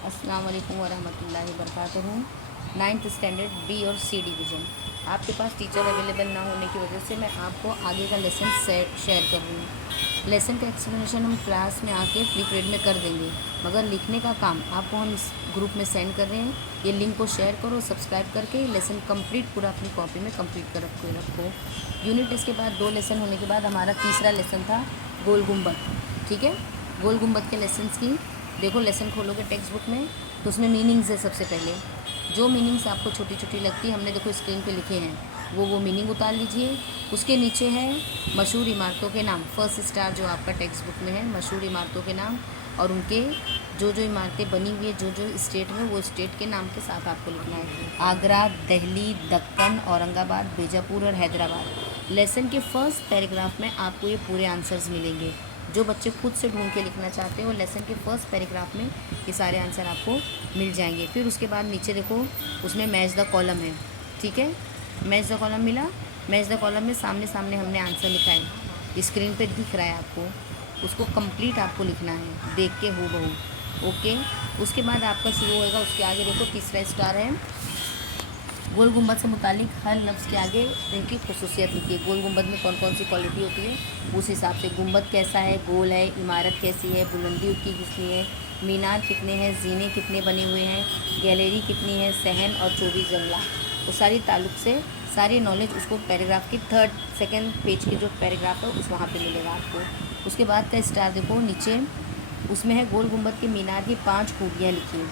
अस्सलाम वालेकुम वरहमतुल्लाहि वबरकातुहू। 9th स्टैंडर्ड बी और सी डिवीज़न। आपके पास टीचर अवेलेबल ना होने की वजह से मैं आपको आगे का लेसन शेयर कर रही हूँ। लेसन का एक्सप्लेनेशन हम क्लास में आके फ्री पीरियड में कर देंगे, मगर लिखने का काम आपको हम इस ग्रुप में सेंड कर रहे हैं। ये लिंक को शेयर करो, सब्सक्राइब करके लेसन कंप्लीट पूरा अपनी कॉपी में कंप्लीट कर रखो। यूनिट टेस्ट के बाद 2 लेसन होने के बाद हमारा तीसरा लेसन था गोल गुम्बद। ठीक है, गोल गुम्बद के लेसन्स की देखो, लेसन खोलोगे टेक्स्ट बुक में तो उसमें मीनिंग्स है। सबसे पहले जो मीनिंग्स आपको छोटी छोटी लगती है, हमने देखो स्क्रीन पे लिखे हैं, वो मीनिंग उतार लीजिए। उसके नीचे है मशहूर इमारतों के नाम, फर्स्ट स्टार जो आपका टेक्स्ट बुक में है, मशहूर इमारतों के नाम और उनके जो जो इमारतें बनी हुई है जो जो स्टेट में, वो स्टेट के नाम के साथ आपको लिखना है। आगरा, दिल्ली, दक्कन, औरंगाबाद, बीजापुर और हैदराबाद। लेसन के फर्स्ट पैराग्राफ में आपको ये पूरे आंसर्स मिलेंगे। जो बच्चे खुद से ढूंढ के लिखना चाहते हो, लेसन के फर्स्ट पैराग्राफ में ये सारे आंसर आपको मिल जाएंगे। फिर उसके बाद नीचे देखो, उसमें मैच द कॉलम है। ठीक है, मैच द कॉलम मिला। मैच द कॉलम में सामने सामने हमने आंसर लिखा है, स्क्रीन पे दिख रहा है आपको, उसको कंप्लीट आपको लिखना है देख के हूबहू। ओके, उसके बाद आपका शुरू होएगा। उसके आगे देखो तीसरा स्टार है, गोल गुम्बद से मुतालिक हर लफ्ज़ के आगे उनकी खसूसियत लिखिए। गोल गुम्बद में कौन कौन सी क्वालिटी होती है, उस हिसाब से। गुम्बद कैसा है, गोल है, इमारत कैसी है, बुलंदी उसकी कितनी है, मीनार कितने हैं, जीने कितने बने हुए हैं, गैलरी कितनी है, सहन और 24 जंगला, वो सारी ताल्लुक से सारी नॉलेज उसको पैराग्राफ की सेकंड पेज के जो पैराग्राफ है उस वहाँ पे मिलेगा आपको। उसके बाद का स्टार देखो नीचे, उसमें है गोल गुम्बद के मीनार की 5 खूबियाँ लिखी।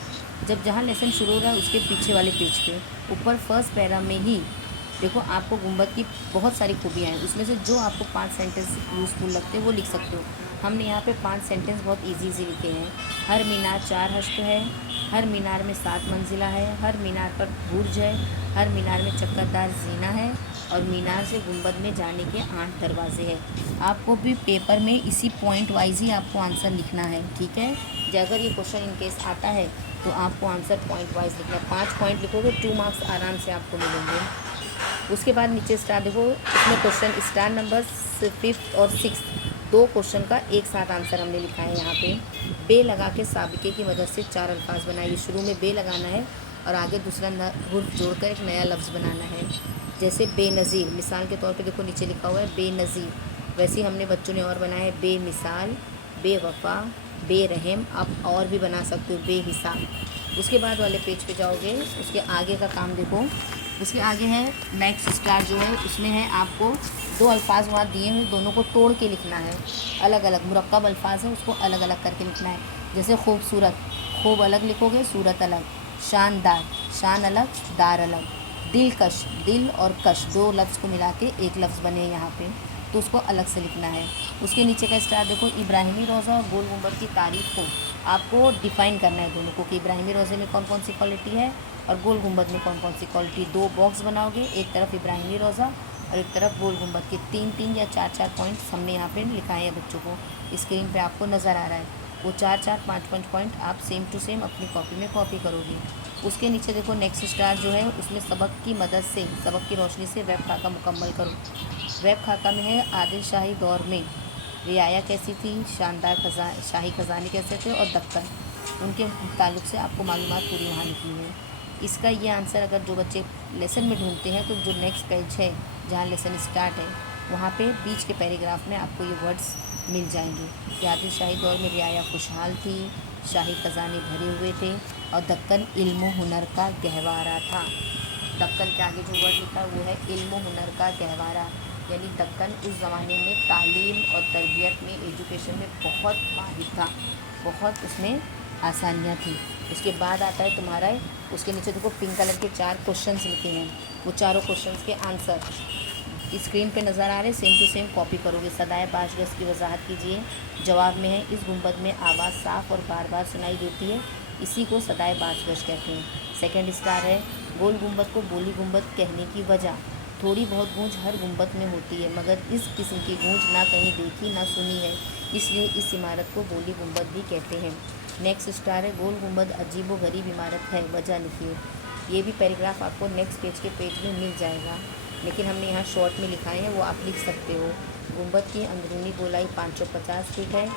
जब जहाँ लेसन शुरू हो रहा है उसके पीछे वाले पेज पे ऊपर फर्स्ट पैरा में ही देखो आपको गुम्बद की बहुत सारी खूबियाँ हैं। उसमें से जो आपको 5 सेंटेंस यूज़फुल लगते हैं वो लिख सकते हो। हमने यहाँ पे 5 सेंटेंस बहुत इजी लिखे हैं। हर मीनार 4 हस्त है, हर मीनार में 7 मंजिला है, हर मीनार पर बुर्ज है, हर मीनार में चक्करदार जीना है और मीनार से गुम्बद में जाने के 8 दरवाजे हैं। आपको भी पेपर में इसी पॉइंट वाइज ही आपको आंसर लिखना है। ठीक है, अगर ये क्वेश्चन इन केस आता है तो आपको आंसर पॉइंट वाइज लिखना है। 5 पॉइंट लिखोगे 2 मार्क्स आराम से आपको मिलेंगे। उसके बाद नीचे स्टार देखो, इसमें क्वेश्चन स्टार नंबर 5th और 6th 2 क्वेश्चन का एक साथ आंसर हमने लिखा है। यहाँ पे बे लगा के साबिके की मदद से 4 अल्फाज बनाइए। शुरू में बे लगाना है और आगे दूसरा हुर्फ जोड़कर एक नया लफ्ज़ बनाना है। जैसे बेनज़ीर, मिसाल के तौर पे देखो नीचे लिखा हुआ है बेनज़ीर, वैसे ही हमने बच्चों ने और बनाया है बेमिसाल, बेवफा, बेरहम। आप और भी बना सकते हो, बेहिसाब। उसके बाद वाले पेज पे जाओगे, उसके आगे का काम देखो। उसके आगे है नेक्स्ट स्टार जो है, उसमें है आपको 2 अल्फाज वहाँ दिए हुए, दोनों को तोड़ के लिखना है। अलग अलग मुरक्कब अल्फाज है, उसको अलग अलग करके लिखना है। जैसे खूबसूरत, खूब अलग लिखोगे, सूरत अलग। शानदार, शान अलग, दार अलग। दिलकश, दिल और कश 2 लफ्ज़ को मिला के एक लफ्ज़ बने यहाँ पे, तो उसको अलग से लिखना है। उसके नीचे का स्टार देखो, इब्राहिमी रोज़ा और गोल गुम्बद की तारीफ़ को आपको डिफ़ाइन करना है दोनों को, कि इब्राहिमी रोज़े में कौन कौन सी क्वालिटी है और गोल गुम्बद में कौन कौन सी क्वालिटी। 2 बॉक्स बनाओगे, एक तरफ इब्राहिमी रोज़ा और एक तरफ गोल गुम्बद के 3-3 या 4-4 पॉइंट्स हमने यहाँ पे लिखाए हैं बच्चों को। स्क्रीन पे आपको नज़र आ रहा है, वो 4-4 5-5 पॉइंट आप सेम टू सेम अपनी कॉपी में कॉपी करोगे। उसके नीचे देखो नेक्स्ट स्टार जो है, उसमें सबक की मदद से, सबक की रोशनी से वेब खाका मुकम्मल करो। वेब खाका में है आदिल शाही दौर में रियाया कैसी थी, शानदार शाही खजाने कैसे थे और दक्कन, उनके ताल्लुक से आपको मालूमात पूरी वहाँ लिखनी है। इसका ये आंसर अगर जो बच्चे लेसन में ढूंढते हैं तो जो नेक्स्ट पेज है जहाँ लेसन स्टार्ट है, वहाँ पे बीच के पैराग्राफ में आपको ये वर्ड्स मिल जाएंगे कि आदिल शाही दौर में रियाया खुशहाल थी, शाही खजाने भरे हुए थे और दक्कन इल्म हुनर का गहवारा था। दक्कन के आगे जो वर्ड लिखा है वो है इल्म हुनर का गहवारा, यानी दक्कन उस ज़माने में तालीम और तरबियत में, एजुकेशन में बहुत माहिर था, बहुत उसमें आसानियाँ थी। उसके बाद आता है तुम्हारा, उसके नीचे देखो पिंक कलर के 4 क्वेश्चंस लिखे हैं, वो चारों क्वेश्चंस के आंसर स्क्रीन पे नज़र आ रहे, सेम टू सेम कॉपी करोगे। सदाए 5 गज़ की वजाहत कीजिए। जवाब में है, इस गुंबद में आवाज़ साफ़ और बार बार सुनाई देती है, इसी को सदाए 5 गज़ कहते हैं। सेकंड स्टार है, गोल गुंबद को बोली गुंबद कहने की वजह, थोड़ी बहुत गूंज हर गुंबद में होती है, मगर इस किस्म की गूंज ना कहीं देखी ना सुनी है, इसलिए इस इमारत को बोली गुंबद भी कहते हैं। नेक्स्ट स्टार है, गोल गुंबद अजीब व गरीब इमारत है, वजह लिखिए। ये भी पैराग्राफ आपको नेक्स्ट पेज में मिल जाएगा, लेकिन हमने यहाँ शॉर्ट में लिखाए हैं, वो आप लिख सकते हो। गुंबद की अंदरूनी गोलाई 550 फीट है,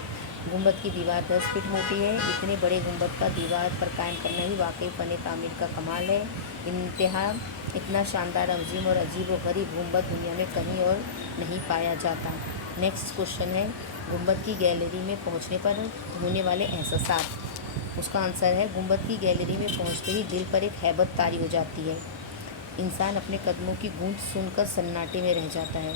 गुंबद की दीवार 10 फीट मोटी है। इतने बड़े गुंबद का दीवार पर कायम करना ही वाकई फ़न तामीर का कमाल है। इंतहा इतना शानदार, अजीम और अजीब व गरीब गुंबद दुनिया में कहीं और नहीं पाया जाता। नेक्स्ट क्वेश्चन है, गुंबद की गैलरी में पहुंचने पर होने वाले एहसास। उसका आंसर है, गुंबद की गैलरी में पहुंचते ही दिल पर एक हैबत तारी हो जाती है। इंसान अपने कदमों की गूंज सुनकर सन्नाटे में रह जाता है।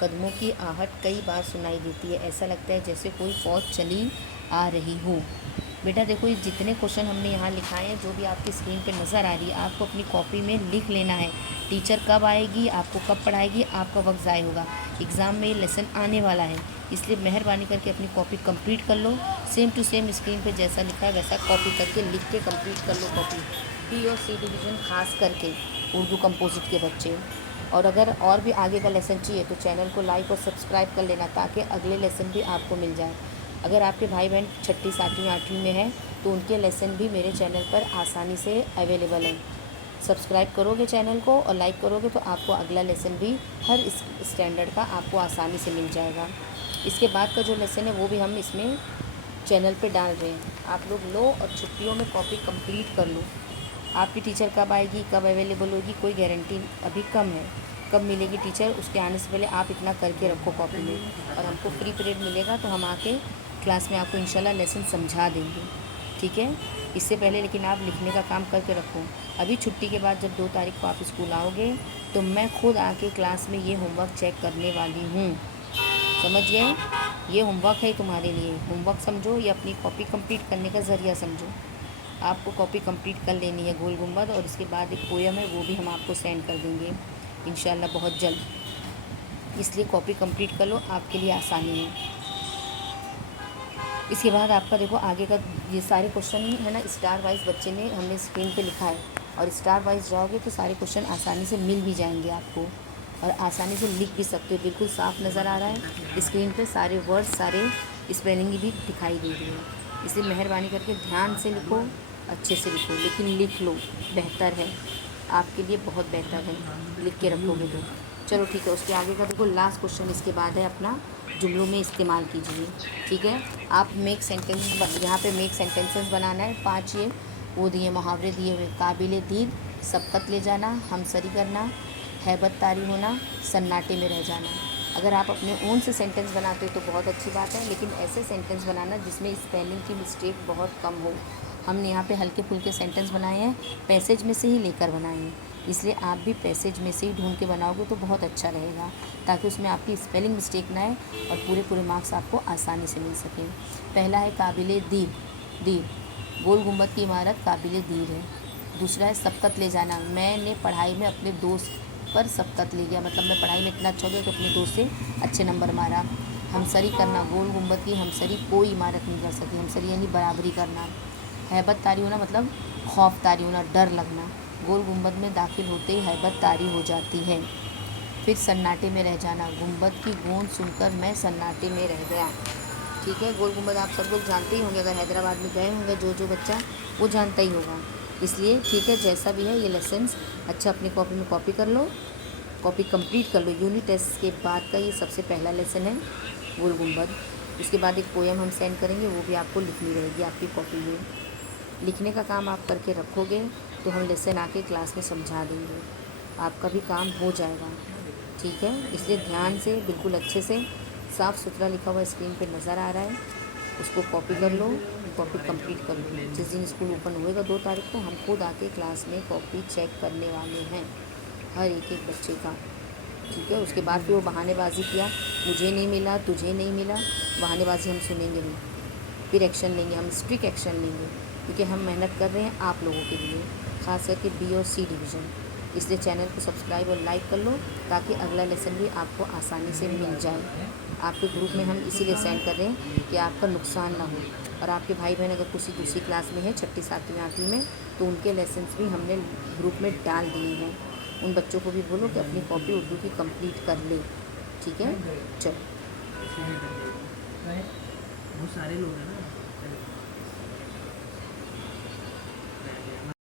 कदमों की आहट कई बार सुनाई देती है, ऐसा लगता है जैसे कोई फौज चली आ रही हो। बेटा देखो, ये जितने क्वेश्चन हमने यहाँ लिखाए हैं, जो भी आपकी स्क्रीन पे नज़र आ रही है, आपको अपनी कॉपी में लिख लेना है। टीचर कब आएगी, आपको कब पढ़ाएगी, आपका वक्त ज़ाय होगा। एग्ज़ाम में ये लेसन आने वाला है, इसलिए मेहरबानी करके अपनी कॉपी कंप्लीट कर लो। सेम टू सेम स्क्रीन पे जैसा लिखा है वैसा कॉपी करके लिख के कंप्लीट कर लो कॉपी। बी और सी डिवीज़न खास करके उर्दू कंपोजिट के बच्चे। और अगर और भी आगे का लेसन चाहिए तो चैनल को लाइक और सब्सक्राइब कर लेना, ताकि अगले लेसन भी आपको मिल जाए। अगर आपके भाई बहन 6ठी 7वीं 8वीं में हैं तो उनके लेसन भी मेरे चैनल पर आसानी से अवेलेबल हैं। सब्सक्राइब करोगे चैनल को और लाइक करोगे तो आपको अगला लेसन भी हर इस स्टैंडर्ड का आपको आसानी से मिल जाएगा। इसके बाद का जो लेसन है वो भी हम इसमें चैनल पे डाल रहे हैं। आप लोग लो और छुट्टियों में कॉपी कंप्लीट कर लो। आपकी टीचर कब आएगी, कब अवेलेबल होगी, कोई गारंटी अभी कम है। कब मिलेगी टीचर, उसके आने से पहले आप इतना करके रखो कॉपी में। और हमको फ्री पीरियड मिलेगा तो हम आके क्लास में आपको इंशाल्लाह लेसन समझा देंगे, ठीक है। इससे पहले लेकिन आप लिखने का काम करके रखो। अभी छुट्टी के बाद जब 2 तारीख को आप स्कूल आओगे तो मैं खुद आके क्लास में ये होमवर्क चेक करने वाली हूँ, समझ गए। ये होमवर्क है तुम्हारे लिए, होमवर्क समझो, ये अपनी कॉपी कंप्लीट करने का ज़रिया समझो। आपको कॉपी कंप्लीट कर लेनी है गोल गुंबद, और इसके बाद एक पोयम है वो भी हम आपको सेंड कर देंगे इंशाल्लाह बहुत जल्द। इसलिए कॉपी कंप्लीट कर लो, आपके लिए आसानी है। इसके बाद आपका देखो आगे का ये सारे क्वेश्चन है ना, स्टार वाइज बच्चे ने हमने स्क्रीन पे लिखा है, और स्टार वाइज जाओगे तो सारे क्वेश्चन आसानी से मिल भी जाएंगे आपको, और आसानी से लिख भी सकते हो। बिल्कुल साफ नज़र आ रहा है स्क्रीन पे, सारे वर्ड्स, सारे स्पेलिंग भी दिखाई दे रही है। इसलिए मेहरबानी करके ध्यान से लिखो, अच्छे से लिखो, लेकिन लिख लो, बेहतर है आपके लिए, बहुत बेहतर है लिख के रखोगे तो। चलो ठीक है, उसके आगे का देखो लास्ट क्वेश्चन इसके बाद है अपना जुमलों में इस्तेमाल कीजिए, ठीक है। आप मेक सेंटेंस, यहाँ पे मेक सेंटेंसेस बनाना है। 5 ये वो दिए मुहावरे दिए हुए, काबिले दीद, सबकत ले जाना, हमसरी करना, हैबत तारी होना, सन्नाटे में रह जाना। अगर आप अपने ओन से सेंटेंस बनाते हो तो बहुत अच्छी बात है, लेकिन ऐसे सेंटेंस बनाना जिसमें स्पेलिंग की मिस्टेक बहुत कम हो। हमने यहाँ पे हल्के फुल्के सेंटेंस बनाए हैं, पैसेज में से ही लेकर बनाए हैं, इसलिए आप भी पैसेज में से ही ढूंढ के बनाओगे तो बहुत अच्छा रहेगा, ताकि उसमें आपकी स्पेलिंग मिस्टेक ना आए और पूरे मार्क्स आपको आसानी से मिल सकें। पहला है काबिले दीर, दीर गोल गुंबद की इमारत काबिले दीर है। दूसरा है सबकत ले जाना, मैंने पढ़ाई में अपने दोस्त पर सबकत ले गया, मतलब मैं पढ़ाई में इतना अच्छा हो गया तो अपने दोस्त से अच्छे नंबर मारा। हमसरी करना, गोल गुंबद की हमसरी कोई इमारत नहीं कर सकी, हमसरी यानी बराबरी करना। हैबत तारी होना मतलब खौफ तारी होना, डर लगना। गोल गुंबद में दाखिल होते ही हैबत तारी हो जाती है। फिर सन्नाटे में रह जाना, गुंबद की गूंज सुनकर मैं सन्नाटे में रह गया, ठीक है। गोल गुंबद आप सब लोग जानते ही होंगे, अगर हैदराबाद में गए होंगे जो बच्चा वो जानता ही होगा, इसलिए ठीक है जैसा भी है ये लेसन्स अच्छा अपनी कॉपी में कॉपी कर लो, कॉपी कंप्लीट कर लो। यूनिट टेस्ट के बाद का ये सबसे पहला लेसन है गोल गुंबद। इसके बाद एक पोएम हम सेंड करेंगे, वो भी आपको लिखनी रहेगी आपकी कॉपी में। लिखने का काम आप करके रखोगे तो हम लेसन आके क्लास में समझा देंगे, आपका भी काम हो जाएगा, ठीक है। इसलिए ध्यान से, बिल्कुल अच्छे से, साफ़ सुथरा लिखा हुआ स्क्रीन पे नज़र आ रहा है, उसको कॉपी कर लो, कॉपी कंप्लीट कर लो। जिस दिन स्कूल ओपन होएगा 2 तारीख को, हम खुद आके क्लास में कॉपी चेक करने वाले हैं हर एक बच्चे का, ठीक है। उसके बाद फिर वो बहानेबाजी किया, मुझे नहीं मिला, तुझे नहीं मिला, बहानेबाजी हम सुनेंगे नहीं, फिर एक्शन लेंगे, हम स्ट्रिक्ट एक्शन लेंगे, क्योंकि हम मेहनत कर रहे हैं आप लोगों के लिए, ख़ास करके बी और सी डिवीज़न। इसलिए चैनल को सब्सक्राइब और लाइक कर लो, ताकि अगला लेसन भी आपको आसानी से मिल जाए। आपके ग्रुप में हम इसीलिए सेंड कर रहे हैं कि आपका नुकसान ना हो। और आपके भाई बहन अगर किसी दूसरी क्लास में है, 6ठी 7वीं 8वीं में, तो उनके लेसन्स भी हमने ग्रुप में डाल दिए हैं। उन बच्चों को भी बोलो कि अपनी कॉपी उर्दू की कंप्लीट कर ले, ठीक है। चलो, बहुत सारे लोग हैं ना।